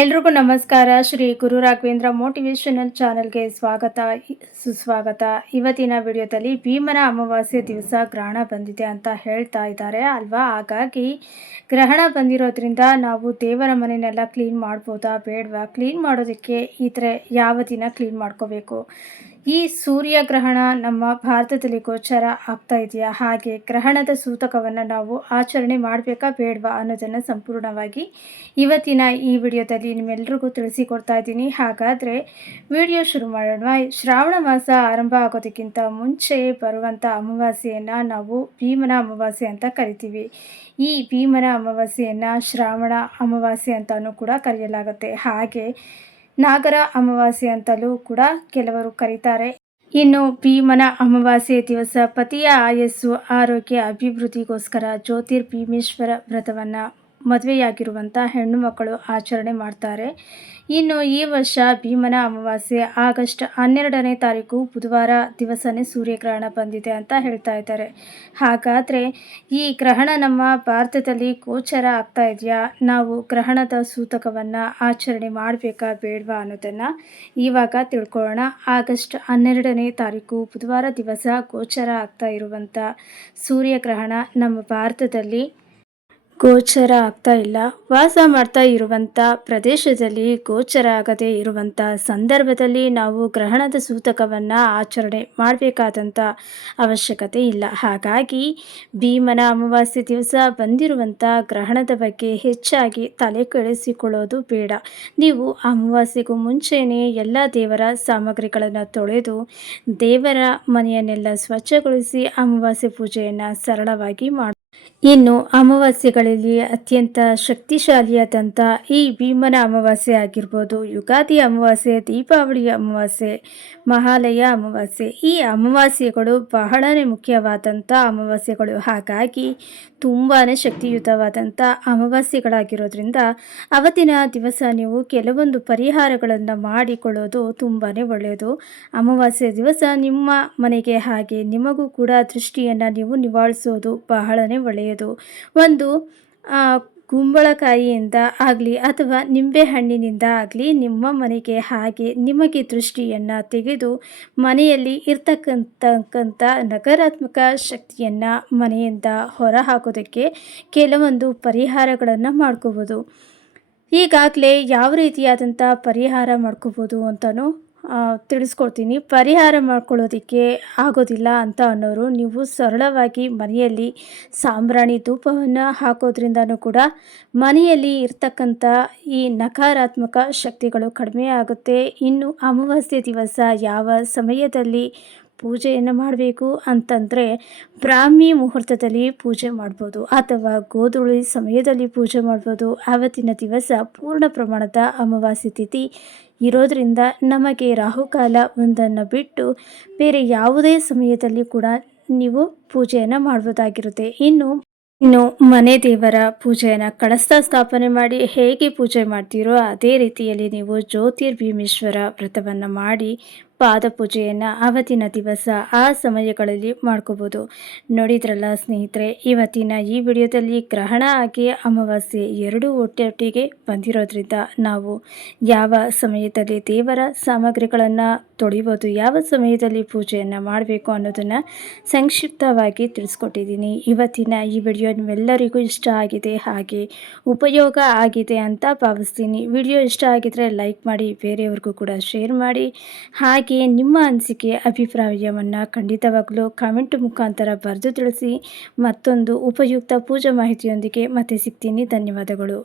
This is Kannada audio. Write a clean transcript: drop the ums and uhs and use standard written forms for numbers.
ಎಲ್ರಿಗೂ ನಮಸ್ಕಾರ. ಶ್ರೀ ಗುರು ರಾಘವೇಂದ್ರ ಮೋಟಿವೇಶನಲ್ ಚಾನಲ್ಗೆ ಸ್ವಾಗತ, ಸುಸ್ವಾಗತ. ಇವತ್ತಿನ ವಿಡಿಯೋದಲ್ಲಿ ಭೀಮನ ಅಮಾವಾಸ್ಯೆ ದಿವಸ ಗ್ರಹಣ ಬಂದಿದೆ ಅಂತ ಹೇಳ್ತಾ ಇದ್ದಾರೆ ಅಲ್ವಾ. ಹಾಗಾಗಿ ಗ್ರಹಣ ಬಂದಿರೋದ್ರಿಂದ ನಾವು ದೇವರ ಮನೆಯನ್ನೆಲ್ಲ ಕ್ಲೀನ್ ಮಾಡ್ಬೋದಾ ಬೇಡವಾ, ಕ್ಲೀನ್ ಮಾಡೋದಕ್ಕೆ ಈ ಥರ ಯಾವ ದಿನ ಕ್ಲೀನ್ ಮಾಡ್ಕೋಬೇಕು, ಈ ಸೂರ್ಯಗ್ರಹಣ ನಮ್ಮ ಭಾರತದಲ್ಲಿ ಗೋಚರ ಆಗ್ತಾ ಇದೆಯಾ, ಹಾಗೆ ಗ್ರಹಣದ ಸೂತಕವನ್ನು ನಾವು ಆಚರಣೆ ಮಾಡಬೇಕಾ ಬೇಡವಾ ಅನ್ನೋದನ್ನು ಸಂಪೂರ್ಣವಾಗಿ ಇವತ್ತಿನ ಈ ವಿಡಿಯೋದಲ್ಲಿ ನಿಮ್ಮೆಲ್ರಿಗೂ ತಿಳಿಸಿಕೊಡ್ತಾ ಇದ್ದೀನಿ. ಹಾಗಾದರೆ ವಿಡಿಯೋ ಶುರು ಮಾಡೋಣ. ಶ್ರಾವಣ ಮಾಸ ಆರಂಭ ಆಗೋದಕ್ಕಿಂತ ಮುಂಚೆ ಬರುವಂಥ ಅಮಾವಾಸ್ಯೆಯನ್ನು ನಾವು ಭೀಮನ ಅಮಾವಾಸ್ಯೆ ಅಂತ ಕರಿತೀವಿ. ಈ ಭೀಮನ ಅಮಾವಾಸ್ಯೆಯನ್ನು ಶ್ರಾವಣ ಅಮಾವಾಸ್ಯೆ ಅಂತಲೂ ಕೂಡ ಕರೆಯಲಾಗುತ್ತೆ. ಹಾಗೆ ನಾಗರ ಅಮಾವಾಸ್ಯೆ ಅಂತಲೂ ಕೂಡ ಕೆಲವರು ಕರೀತಾರೆ. ಇನ್ನು ಭೀಮನ ಅಮಾವಾಸ್ಯೆ ದಿವಸ ಪತಿಯ ಆಯಸ್ಸು, ಆರೋಗ್ಯ, ಅಭಿವೃದ್ಧಿಗೋಸ್ಕರ ಜ್ಯೋತಿರ್ಭೀಮೇಶ್ವರ ವ್ರತವನ್ನು ಮದುವೆಯಾಗಿರುವಂಥ ಹೆಣ್ಣು ಮಕ್ಕಳು ಆಚರಣೆ ಮಾಡ್ತಾರೆ. ಇನ್ನು ಈ ವರ್ಷ ಭೀಮನ ಅಮಾವಾಸ್ಯೆ ಆಗಸ್ಟ್ 12ನೇ ತಾರೀಕು ಬುಧವಾರ ದಿವಸನೇ ಸೂರ್ಯಗ್ರಹಣ ಬಂದಿದೆ ಅಂತ ಹೇಳ್ತಾ ಇದ್ದಾರೆ. ಹಾಗಾದರೆ ಈ ಗ್ರಹಣ ನಮ್ಮ ಭಾರತದಲ್ಲಿ ಗೋಚರ ಆಗ್ತಾ ಇದೆಯಾ, ನಾವು ಗ್ರಹಣದ ಸೂತಕವನ್ನು ಆಚರಣೆ ಮಾಡಬೇಕಾ ಬೇಡವಾ ಅನ್ನೋದನ್ನು ಇವಾಗ ತಿಳ್ಕೊಳ್ಳೋಣ. ಆಗಸ್ಟ್ 12ನೇ ತಾರೀಕು ಬುಧವಾರ ದಿವಸ ಗೋಚರ ಆಗ್ತಾ ಇರುವಂಥ ಸೂರ್ಯಗ್ರಹಣ ನಮ್ಮ ಭಾರತದಲ್ಲಿ ಗೋಚರ ಆಗ್ತಾ ಇಲ್ಲ. ವಾಸ ಮಾಡ್ತಾ ಇರುವಂಥ ಪ್ರದೇಶದಲ್ಲಿ ಗೋಚರ ಆಗದೇ ಇರುವಂಥ ಸಂದರ್ಭದಲ್ಲಿ ನಾವು ಗ್ರಹಣದ ಸೂತಕವನ್ನು ಆಚರಣೆ ಮಾಡಬೇಕಾದಂಥ ಅವಶ್ಯಕತೆ ಇಲ್ಲ. ಹಾಗಾಗಿ ಭೀಮನ ಅಮಾವಾಸ್ಯೆ ದಿವಸ ಬಂದಿರುವಂಥ ಗ್ರಹಣದ ಬಗ್ಗೆ ಹೆಚ್ಚಾಗಿ ತಲೆ ಕೆಡಿಸಿಕೊಳ್ಳೋದು ಬೇಡ. ನೀವು ಅಮಾವಾಸ್ಯೆಗೂ ಮುಂಚೆಯೇ ಎಲ್ಲ ದೇವರ ಸಾಮಗ್ರಿಗಳನ್ನು ತೊಳೆದು ದೇವರ ಮನೆಯನ್ನೆಲ್ಲ ಸ್ವಚ್ಛಗೊಳಿಸಿ ಅಮಾವಾಸ್ಯೆ ಪೂಜೆಯನ್ನು ಸರಳವಾಗಿ ಮಾಡಿ. ಇನ್ನು ಅಮಾವಾಸ್ಯೆಗಳಲ್ಲಿ ಅತ್ಯಂತ ಶಕ್ತಿಶಾಲಿಯಾದಂಥ ಈ ಭೀಮನ ಅಮಾವಾಸ್ಯೆ ಆಗಿರ್ಬೋದು, ಯುಗಾದಿ ಅಮಾವಾಸ್ಯೆ, ದೀಪಾವಳಿ ಅಮಾವಾಸ್ಯೆ, ಮಹಾಲಯ ಅಮಾವಾಸ್ಯೆ, ಈ ಅಮಾವಾಸ್ಯೆಗಳು ಬಹಳನೇ ಮುಖ್ಯವಾದಂಥ ಅಮಾವಾಸ್ಯೆಗಳು. ಹಾಗಾಗಿ ತುಂಬಾ ಶಕ್ತಿಯುತವಾದಂಥ ಅಮಾವಾಸ್ಯೆಗಳಾಗಿರೋದ್ರಿಂದ ಅವತ್ತಿನ ದಿವಸ ನೀವು ಕೆಲವೊಂದು ಪರಿಹಾರಗಳನ್ನು ಮಾಡಿಕೊಳ್ಳೋದು ತುಂಬಾ ಒಳ್ಳೆಯದು. ಅಮಾವಾಸ್ಯೆ ದಿವಸ ನಿಮ್ಮ ಮನೆಗೆ ಹಾಗೆ ನಿಮಗೂ ಕೂಡ ದೃಷ್ಟಿಯನ್ನು ನೀವು ನಿವಾಳಿಸೋದು ಬಹಳನೇ ಒಳ್ಳೆಯದು. ಒಂದು ಕುಂಬಳಕಾಯಿಯಿಂದ ಆಗಲಿ ಅಥವಾ ನಿಂಬೆಹಣ್ಣಿನಿಂದ ಆಗಲಿ ನಿಮ್ಮ ಮನೆಗೆ ಹಾಗೆ ನಿಮಗೆ ದೃಷ್ಟಿಯನ್ನು ತೆಗೆದು ಮನೆಯಲ್ಲಿ ಇರ್ತಕ್ಕಂಥ ನಕಾರಾತ್ಮಕ ಶಕ್ತಿಯನ್ನು ಮನೆಯಿಂದ ಹೊರ ಹಾಕೋದಕ್ಕೆ ಕೆಲವೊಂದು ಪರಿಹಾರಗಳನ್ನು ಮಾಡ್ಕೋಬೋದು. ಈಗಾಗಲೇ ಯಾವ ರೀತಿಯಾದಂಥ ಪರಿಹಾರ ಮಾಡ್ಕೋಬೋದು ಅಂತಲೂ ತಿಳಿಸ್ಕೊಡ್ತೀನಿ. ಪರಿಹಾರ ಮಾಡ್ಕೊಳ್ಳೋದಕ್ಕೆ ಆಗೋದಿಲ್ಲ ಅಂತ ಅನ್ನೋರು ನೀವು ಸರಳವಾಗಿ ಮನೆಯಲ್ಲಿ ಸಾಂಬ್ರಾಣಿ ಧೂಪವನ್ನು ಹಾಕೋದ್ರಿಂದನೂ ಕೂಡ ಮನೆಯಲ್ಲಿ ಇರ್ತಕ್ಕಂಥ ಈ ನಕಾರಾತ್ಮಕ ಶಕ್ತಿಗಳು ಕಡಿಮೆ ಆಗುತ್ತೆ. ಇನ್ನು ಅಮಾವಾಸ್ಯೆ ದಿವಸ ಯಾವ ಸಮಯದಲ್ಲಿ ಪೂಜೆಯನ್ನು ಮಾಡಬೇಕು ಅಂತಂದರೆ ಬ್ರಾಹ್ಮಿ ಮುಹೂರ್ತದಲ್ಲಿ ಪೂಜೆ ಮಾಡ್ಬೋದು ಅಥವಾ ಗೋಧೂಳಿ ಸಮಯದಲ್ಲಿ ಪೂಜೆ ಮಾಡ್ಬೋದು. ಆವತ್ತಿನ ದಿವಸ ಪೂರ್ಣ ಪ್ರಮಾಣದ ಅಮಾವಾಸ್ಯೆ ತಿಥಿ ಇರೋದರಿಂದ ನಮಗೆ ರಾಹುಕಾಲ ಒಂದನ್ನು ಬಿಟ್ಟು ಬೇರೆ ಯಾವುದೇ ಸಮಯದಲ್ಲಿ ಕೂಡ ನೀವು ಪೂಜೆಯನ್ನು ಮಾಡ್ಬೋದಾಗಿರುತ್ತೆ. ಇನ್ನು ಮನೆ ದೇವರ ಪೂಜೆಯನ್ನು ಕಳಸ ಸ್ಥಾಪನೆ ಮಾಡಿ ಹೇಗೆ ಪೂಜೆ ಮಾಡ್ತೀರೋ ಅದೇ ರೀತಿಯಲ್ಲಿ ನೀವು ಜ್ಯೋತಿರ್ಭೀಮೇಶ್ವರ ವ್ರತವನ್ನು ಮಾಡಿ ಪಾದ ಪೂಜೆಯನ್ನು ಆವತ್ತಿನ ದಿವಸ ಆ ಸಮಯಗಳಲ್ಲಿ ಮಾಡ್ಕೋಬೋದು. ನೋಡಿದ್ರಲ್ಲ ಸ್ನೇಹಿತರೆ, ಇವತ್ತಿನ ಈ ವಿಡಿಯೋದಲ್ಲಿ ಗ್ರಹಣ ಆಗಿ ಅಮಾವಾಸ್ಯೆ ಎರಡೂ ಒಟ್ಟೊಟ್ಟಿಗೆ ಬಂದಿರೋದ್ರಿಂದ ನಾವು ಯಾವ ಸಮಯದಲ್ಲಿ ದೇವರ ಸಾಮಗ್ರಿಗಳನ್ನು ತೊಳಿಬೋದು, ಯಾವ ಸಮಯದಲ್ಲಿ ಪೂಜೆಯನ್ನು ಮಾಡಬೇಕು ಅನ್ನೋದನ್ನು ಸಂಕ್ಷಿಪ್ತವಾಗಿ ತಿಳಿಸ್ಕೊಟ್ಟಿದ್ದೀನಿ. ಇವತ್ತಿನ ಈ ವಿಡಿಯೋ ನಿಮ್ಮೆಲ್ಲರಿಗೂ ಇಷ್ಟ ಆಗಿದೆ, ಹಾಗೆ ಉಪಯೋಗ ಆಗಿದೆ ಅಂತ ಭಾವಿಸ್ತೀನಿ. ವಿಡಿಯೋ ಇಷ್ಟ ಆಗಿದರೆ ಲೈಕ್ ಮಾಡಿ, ಬೇರೆಯವ್ರಿಗೂ ಕೂಡ ಶೇರ್ ಮಾಡಿ. ಹಾಗೆ ನಿಮ್ಮ ಅನಿಸಿಕೆ ಅಭಿಪ್ರಾಯವನ್ನು ಖಂಡಿತವಾಗಲೂ ಕಾಮೆಂಟ್ ಮುಖಾಂತರ ಬರೆದು ತಿಳಿಸಿ. ಮತ್ತೊಂದು ಉಪಯುಕ್ತ ಪೂಜಾ ಮಾಹಿತಿಯೊಂದಿಗೆ ಮತ್ತೆ ಸಿಗ್ತೀನಿ. ಧನ್ಯವಾದಗಳು.